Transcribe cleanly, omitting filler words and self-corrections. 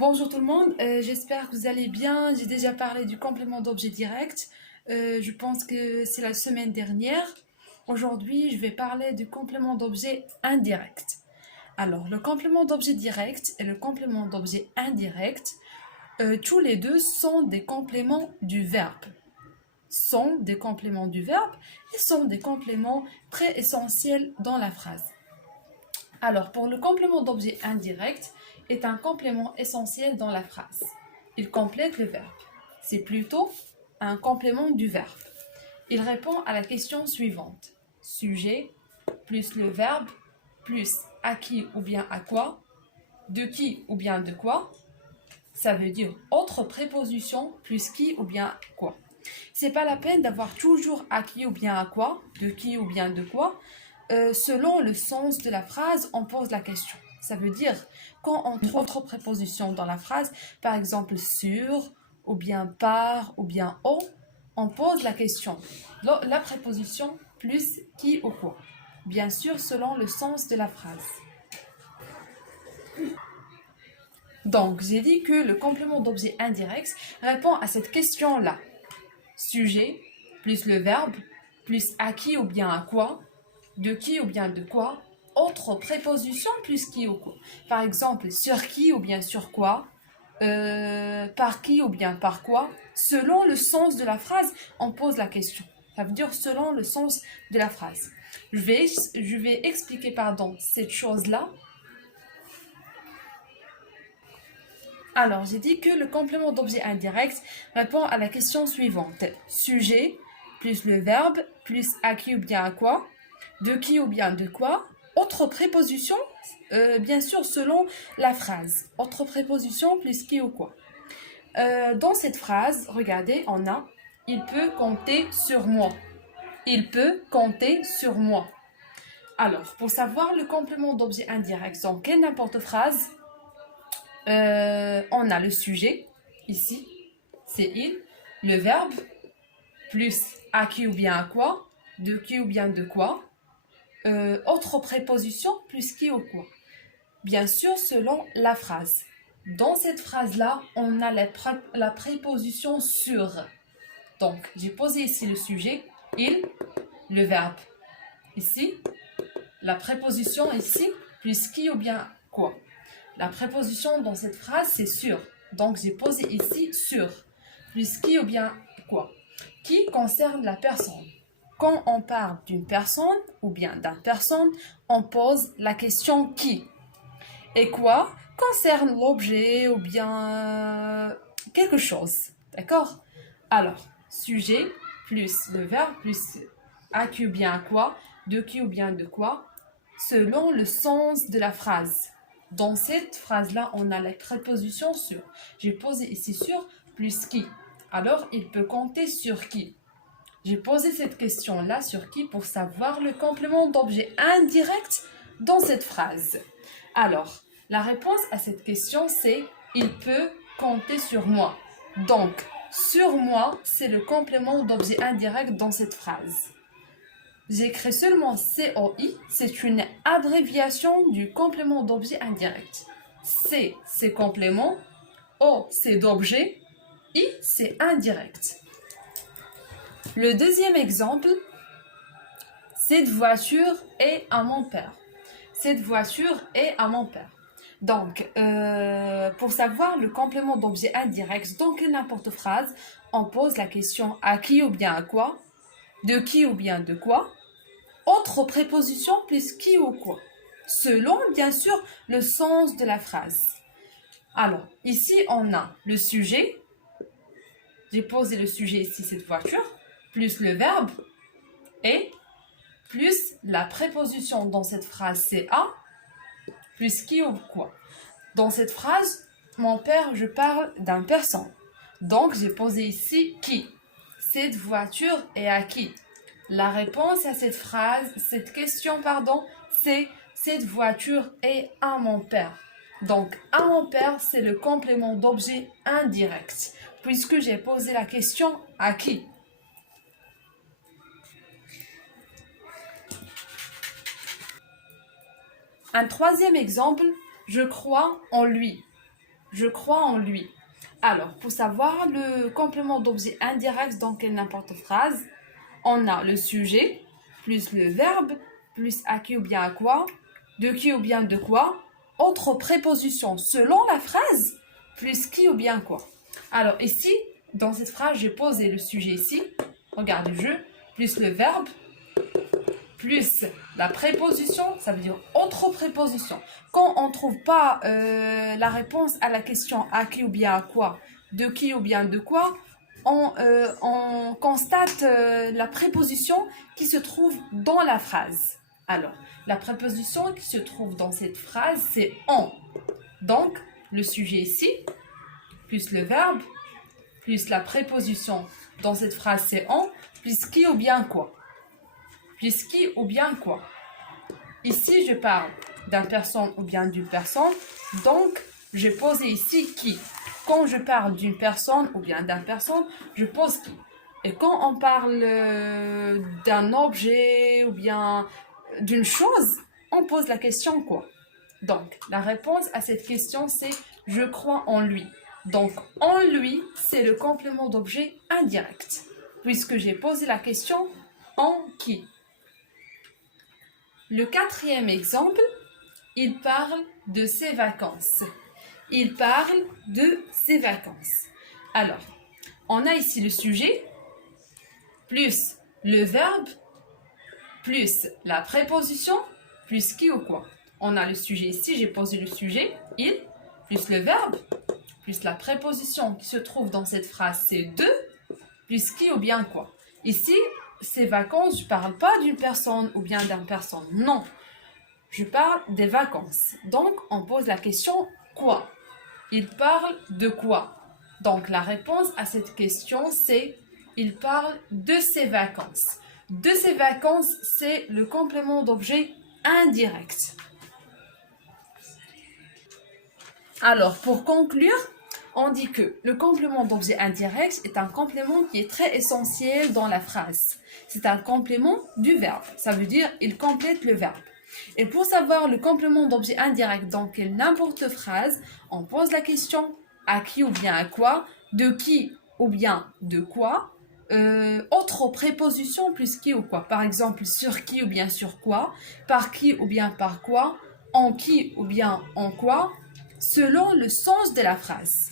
Bonjour tout le monde, j'espère que vous allez bien. J'ai déjà parlé du complément d'objet direct. Je pense que c'est la semaine dernière. Aujourd'hui, je vais parler du complément d'objet indirect. Alors, le complément d'objet direct et le complément d'objet indirect, tous les deux sont des compléments du verbe. Sont des compléments du verbe et sont des compléments très essentiels dans la phrase. Alors, pour le complément d'objet indirect, est un complément essentiel dans la phrase. Il complète le verbe. C'est plutôt un complément du verbe. Il répond à la question suivante. Sujet plus le verbe plus à qui ou bien à quoi, de qui ou bien de quoi. Ça veut dire autre préposition plus qui ou bien quoi. C'est pas la peine d'avoir toujours à qui ou bien à quoi, de qui ou bien de quoi. Selon le sens de la phrase, on pose la question. Ça veut dire, quand on trouve autre préposition dans la phrase, par exemple sur, ou bien par, ou bien au, on pose la question. La préposition plus qui ou quoi. Bien sûr, selon le sens de la phrase. Donc, j'ai dit que le complément d'objet indirect répond à cette question-là. Sujet, plus le verbe, plus à qui ou bien à quoi, de qui ou bien de quoi, autre préposition plus qui ou quoi. Par exemple, sur qui ou bien sur quoi, par qui ou bien par quoi. Selon le sens de la phrase, on pose la question. Ça veut dire selon le sens de la phrase. Je vais expliquer cette chose-là. Alors, j'ai dit que le complément d'objet indirect répond à la question suivante. Sujet plus le verbe plus à qui ou bien à quoi, de qui ou bien de quoi. Autre préposition, bien sûr selon la phrase. Autre préposition plus qui ou quoi. Dans cette phrase, regardez, on a « Il peut compter sur moi ». Il peut compter sur moi. Alors, pour savoir le complément d'objet indirect dans quelle n'importe phrase, on a le sujet, ici, c'est il, le verbe, plus à qui ou bien à quoi, de qui ou bien de quoi, autre préposition, plus qui ou quoi. Bien sûr, selon la phrase. Dans cette phrase-là, on a la préposition sur. Donc, j'ai posé ici le sujet, il, le verbe. Ici, la préposition ici, plus qui ou bien quoi. La préposition dans cette phrase, c'est sur. Donc, j'ai posé ici sur. Plus qui ou bien quoi. Qui concerne la personne. Quand on parle d'une personne ou bien d'un personne, on pose la question qui. Et quoi concerne l'objet ou bien quelque chose. D'accord? Alors, sujet plus le verbe plus à qui ou bien à quoi, de qui ou bien de quoi, selon le sens de la phrase. Dans cette phrase-là, on a la préposition sur. J'ai posé ici sur plus qui. Alors, il peut compter sur qui. J'ai posé cette question-là sur qui pour savoir le complément d'objet indirect dans cette phrase. Alors, la réponse à cette question, c'est « Il peut compter sur moi ». Donc, sur moi, c'est le complément d'objet indirect dans cette phrase. J'écris seulement COI, c'est une abréviation du complément d'objet indirect. C, c'est complément, O, c'est d'objet, I, c'est indirect. Le deuxième exemple, cette voiture est à mon père. Cette voiture est à mon père. Donc, pour savoir le complément d'objet indirect dans n'importe phrase, on pose la question à qui ou bien à quoi, de qui ou bien de quoi, autre préposition plus qui ou quoi, selon bien sûr le sens de la phrase. Alors, ici on a le sujet, j'ai posé le sujet ici, cette voiture, plus le verbe et plus la préposition dans cette phrase c'est à, plus qui ou quoi. Dans cette phrase, mon père, je parle d'un personne. Donc, j'ai posé ici qui. Cette voiture est à qui? La réponse à cette phrase, cette question, c'est cette voiture est à mon père. Donc, à mon père, c'est le complément d'objet indirect, puisque j'ai posé la question à qui? Un troisième exemple, je crois en lui. je crois en lui. Alors, pour savoir le complément d'objet indirect dans quelle n'importe phrase, on a le sujet, plus le verbe, plus à qui ou bien à quoi, de qui ou bien de quoi, autre préposition selon la phrase, plus qui ou bien quoi. Alors ici, dans cette phrase, j'ai posé le sujet ici, regarde le jeu, plus le verbe, plus la préposition, ça veut dire autre préposition. Quand on ne trouve pas la réponse à la question à qui ou bien à quoi, de qui ou bien de quoi, on constate la préposition qui se trouve dans la phrase. Alors, la préposition qui se trouve dans cette phrase, c'est en. Donc, le sujet ici, plus le verbe, plus la préposition dans cette phrase, c'est en, plus qui ou bien quoi. Plus qui ou bien quoi. Ici, je parle d'une personne ou bien d'une personne, donc je pose ici qui. Quand je parle d'une personne ou bien d'une personne, je pose qui. Et quand on parle d'un objet ou bien d'une chose, on pose la question quoi. Donc, la réponse à cette question, c'est « je crois en lui ». Donc, en lui, c'est le complément d'objet indirect, puisque j'ai posé la question « en qui ». Le quatrième exemple, il parle de ses vacances. Il parle de ses vacances. Alors, on a ici le sujet, plus le verbe, plus la préposition, plus qui ou quoi. On a le sujet ici, j'ai posé le sujet, il, plus le verbe, plus la préposition qui se trouve dans cette phrase, c'est de, plus qui ou bien quoi. Ici, ces vacances, je ne parle pas d'une personne ou bien d'une personne, non. Je parle des vacances. Donc, on pose la question quoi. Il parle de quoi. Donc, la réponse à cette question, c'est il parle de ses vacances. De ses vacances, c'est le complément d'objet indirect. Alors, pour conclure, on dit que le complément d'objet indirect est un complément qui est très essentiel dans la phrase. C'est un complément du verbe. Ça veut dire il complète le verbe. Et pour savoir le complément d'objet indirect dans quelle n'importe phrase, on pose la question à qui ou bien à quoi, de qui ou bien de quoi, autre préposition plus qui ou quoi. Par exemple, sur qui ou bien sur quoi, par qui ou bien par quoi, en qui ou bien en quoi, selon le sens de la phrase.